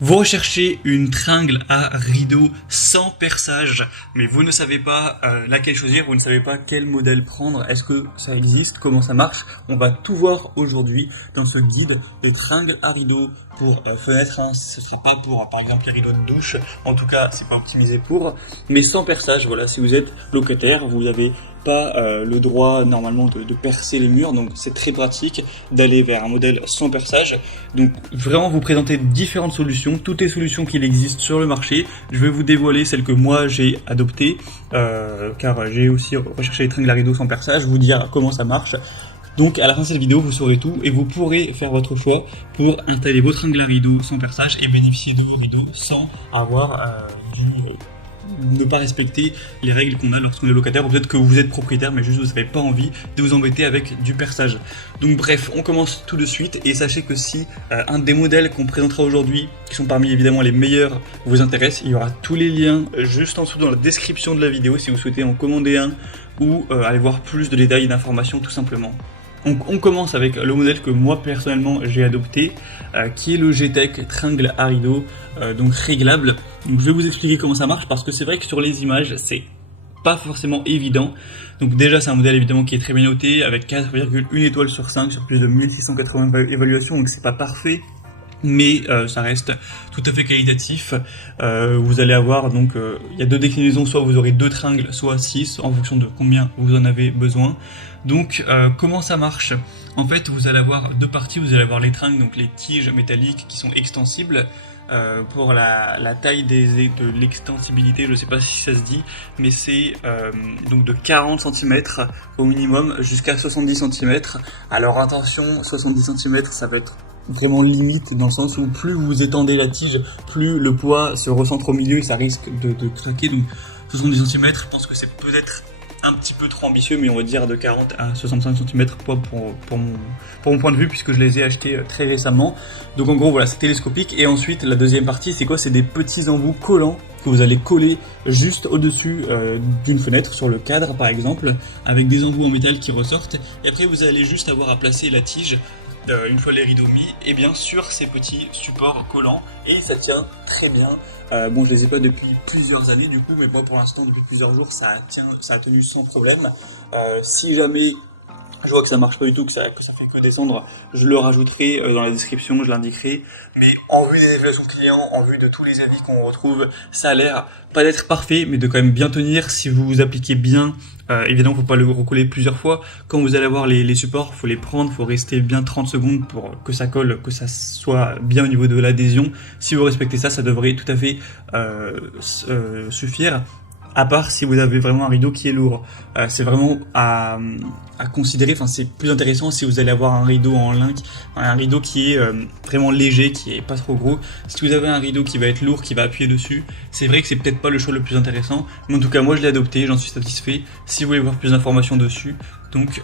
Vous recherchez une tringle à rideau sans perçage, mais vous ne savez pas laquelle choisir, vous ne savez pas quel modèle prendre, est-ce que ça existe, comment ça marche? On va tout voir aujourd'hui dans ce guide de tringle à rideau pour fenêtre, hein. Ce serait pas pour par exemple les rideaux de douche, en tout cas c'est pas optimisé pour, mais sans perçage. Voilà, si vous êtes locataire, vous avez pas le droit normalement de percer les murs, donc c'est très pratique d'aller vers un modèle sans perçage. Donc vraiment vous présenter différentes solutions, toutes les solutions qu'il existe sur le marché. Je vais vous dévoiler celle que moi j'ai adoptée, car j'ai aussi recherché les tringles à rideau sans perçage, vous dire comment ça marche. Donc à la fin de cette vidéo, vous saurez tout et vous pourrez faire votre choix pour installer vos tringles à rideau sans perçage et bénéficier de vos rideaux sans avoir ne pas respecter les règles qu'on a lorsqu'on est locataire, ou peut-être que vous êtes propriétaire mais juste vous n'avez pas envie de vous embêter avec du perçage. Donc bref, on commence tout de suite et sachez que si un des modèles qu'on présentera aujourd'hui, qui sont parmi évidemment les meilleurs, vous intéresse, il y aura tous les liens juste en dessous dans la description de la vidéo si vous souhaitez en commander un ou aller voir plus de détails et d'informations tout simplement. On commence avec le modèle que moi personnellement j'ai adopté, qui est le G-Tech tringle à rideau, donc réglable. Donc je vais vous expliquer comment ça marche parce que c'est vrai que sur les images c'est pas forcément évident. Donc déjà c'est un modèle évidemment qui est très bien noté avec 4,1 étoiles sur 5 sur plus de 1680 évaluations, donc c'est pas parfait. Mais ça reste tout à fait qualitatif. Vous allez avoir donc il y a deux déclinaisons, soit vous aurez 2 tringles, soit 6 en fonction de combien vous en avez besoin. Donc comment ça marche? En fait vous allez avoir deux parties, vous allez avoir les tringles, donc les tiges métalliques qui sont extensibles. Pour la taille de l'extensibilité, je sais pas si ça se dit, mais c'est donc de 40 cm au minimum jusqu'à 70 cm. Alors attention, 70 cm ça peut être vraiment limite dans le sens où plus vous étendez la tige, plus le poids se recentre au milieu et ça risque de craquer. Donc 70 cm, je pense que c'est peut-être un petit peu trop ambitieux, mais on va dire de 40 à 65 cm pour mon point de vue, puisque je les ai achetés très récemment. Donc en gros voilà, c'est télescopique. Et ensuite la deuxième partie c'est quoi? C'est des petits embouts collants que vous allez coller juste au-dessus d'une fenêtre, sur le cadre par exemple, avec des embouts en métal qui ressortent. Et après vous allez juste avoir à placer la tige une fois les rideaux mis, et bien sur ces petits supports collants, et ça tient très bien. Bon, je les ai pas depuis plusieurs années du coup, mais moi pour l'instant depuis plusieurs jours ça a tenu sans problème. Si jamais je vois que ça marche pas du tout, que ça fait que descendre, je le rajouterai dans la description, je l'indiquerai. Mais en vue des évaluations clients, en vue de tous les avis qu'on retrouve, ça a l'air pas d'être parfait, mais de quand même bien tenir si vous vous appliquez bien. Évidemment, faut pas le recoller plusieurs fois. Quand vous allez avoir les supports, faut les prendre, faut rester bien 30 secondes pour que ça colle, que ça soit bien au niveau de l'adhésion. Si vous respectez ça, ça devrait tout à fait suffire. À part si vous avez vraiment un rideau qui est lourd. C'est vraiment à considérer, enfin c'est plus intéressant si vous allez avoir un rideau en lin, un rideau qui est vraiment léger, qui est pas trop gros. Si vous avez un rideau qui va être lourd, qui va appuyer dessus, c'est vrai que c'est peut-être pas le choix le plus intéressant, mais en tout cas moi je l'ai adopté, j'en suis satisfait. Si vous voulez voir plus d'informations dessus, donc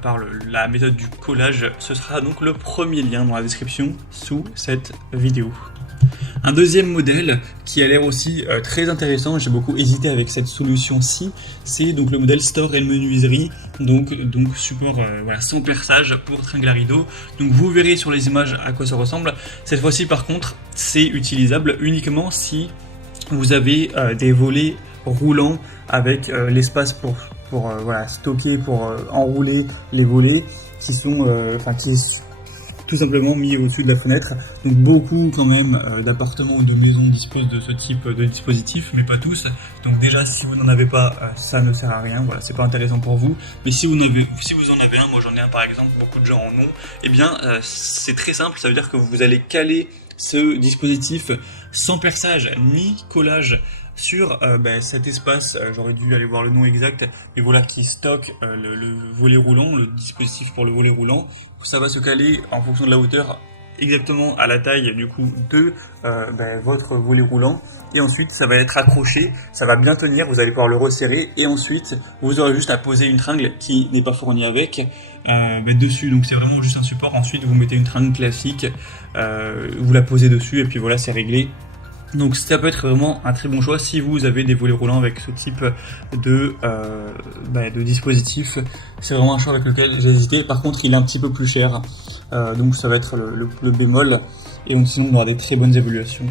par la méthode du collage, ce sera donc le premier lien dans la description sous cette vidéo. Un deuxième modèle qui a l'air aussi très intéressant, j'ai beaucoup hésité avec cette solution-ci, c'est donc le modèle store et menuiserie, donc support voilà, sans perçage pour tringle à rideau. Donc vous verrez sur les images à quoi ça ressemble. Cette fois-ci par contre, c'est utilisable uniquement si vous avez des volets roulants avec l'espace pour voilà, stocker, pour enrouler les volets qui sont qui tout simplement mis au-dessus de la fenêtre. Donc beaucoup quand même d'appartements ou de maisons disposent de ce type de dispositif, mais pas tous. Donc déjà si vous n'en avez pas, ça ne sert à rien, voilà, c'est pas intéressant pour vous. Mais si vous en avez un, moi j'en ai un par exemple, beaucoup de gens en ont, et bien c'est très simple, ça veut dire que vous allez caler ce dispositif sans perçage ni collage sur cet espace, j'aurais dû aller voir le nom exact, mais voilà, qui stocke le volet roulant, le dispositif pour le volet roulant. Ça va se caler en fonction de la hauteur exactement à la taille du coup de votre volet roulant, et ensuite ça va être accroché, ça va bien tenir, vous allez pouvoir le resserrer, et ensuite vous aurez juste à poser une tringle qui n'est pas fournie avec dessus. Donc c'est vraiment juste un support. Ensuite vous mettez une tringle classique, vous la posez dessus et puis voilà, c'est réglé. Donc ça peut être vraiment un très bon choix si vous avez des volets roulants avec ce type de dispositif. C'est vraiment un choix avec lequel j'ai hésité. Par contre, il est un petit peu plus cher, donc ça va être le bémol. Et donc sinon, on aura des très bonnes évaluations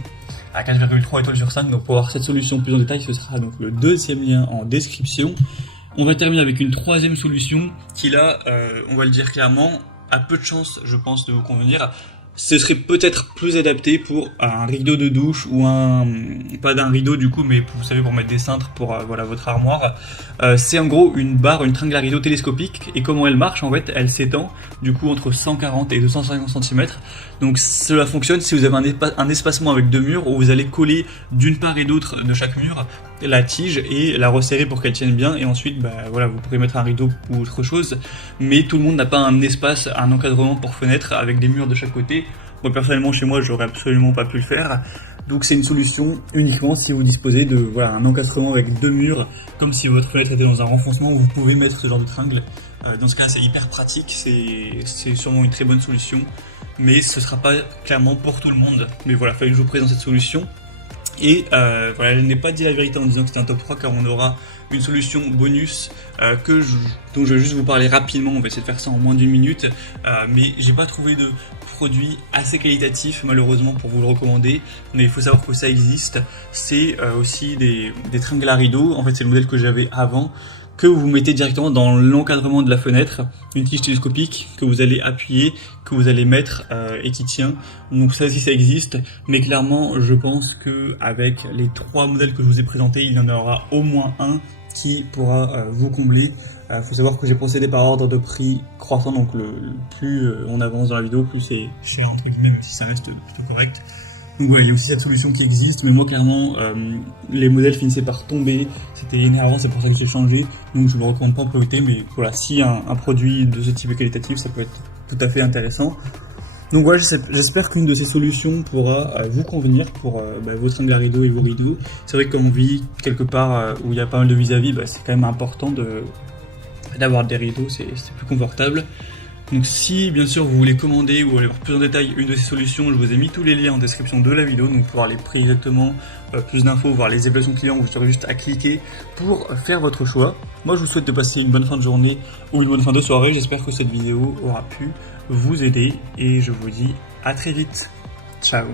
à 4,3 étoiles sur 5. Donc pour voir cette solution plus en détail, ce sera donc le deuxième lien en description. On va terminer avec une troisième solution qui là, on va le dire clairement, a peu de chances, je pense, de vous convenir. Ce serait peut-être plus adapté pour un rideau de douche ou pas d'un rideau du coup, mais vous savez, pour mettre des cintres pour voilà votre armoire. C'est en gros une barre, une tringle à rideau télescopique, et comment elle marche en fait, elle s'étend du coup entre 140 et 250 cm. Donc cela fonctionne si vous avez un espacement avec deux murs où vous allez coller d'une part et d'autre de chaque mur la tige et la resserrer pour qu'elle tienne bien, et ensuite voilà, vous pourrez mettre un rideau ou autre chose, mais tout le monde n'a pas un espace, un encadrement pour fenêtre avec des murs de chaque côté. Moi personnellement chez moi j'aurais absolument pas pu le faire, donc c'est une solution uniquement si vous disposez de voilà, un encadrement avec deux murs, comme si votre fenêtre était dans un renfoncement où vous pouvez mettre ce genre de tringle. Dans ce cas c'est hyper pratique, c'est sûrement une très bonne solution, mais ce sera pas clairement pour tout le monde. Mais voilà, fallait que je vous présente cette solution. Et voilà, je n'ai pas dit la vérité en disant que c'était un top 3, car on aura une solution bonus dont je vais juste vous parler rapidement. On va essayer de faire ça en moins d'une minute, mais j'ai pas trouvé de produit assez qualitatif malheureusement pour vous le recommander, mais il faut savoir que ça existe. C'est aussi des tringles à rideaux. En fait c'est le modèle que j'avais avant, que vous mettez directement dans l'encadrement de la fenêtre, une tige télescopique que vous allez appuyer, que vous allez mettre et qui tient. Donc ça aussi ça existe, mais clairement je pense que avec les trois modèles que je vous ai présentés, il y en aura au moins un qui pourra vous combler. Faut savoir que j'ai procédé par ordre de prix croissant, donc plus on avance dans la vidéo, plus c'est cher entre guillemets, même si ça reste plutôt correct. Donc ouais, il y a aussi cette solution qui existe, mais moi clairement, les modèles finissaient par tomber, c'était énervant, c'est pour ça que j'ai changé, donc je ne le recommande pas en priorité, mais voilà, si un produit de ce type est qualitatif, ça peut être tout à fait intéressant. Donc voilà, j'espère qu'une de ces solutions pourra vous convenir pour vos tringles à rideaux et vos rideaux. C'est vrai que quand on vit quelque part où il y a pas mal de vis-à-vis, c'est quand même important d'avoir des rideaux, c'est plus confortable. Donc si bien sûr vous voulez commander ou aller voir plus en détail une de ces solutions, je vous ai mis tous les liens en description de la vidéo, donc pour voir les prix exactement, plus d'infos, voir les évaluations clients, vous aurez juste à cliquer pour faire votre choix. Moi je vous souhaite de passer une bonne fin de journée ou une bonne fin de soirée, j'espère que cette vidéo aura pu vous aider et je vous dis à très vite. Ciao.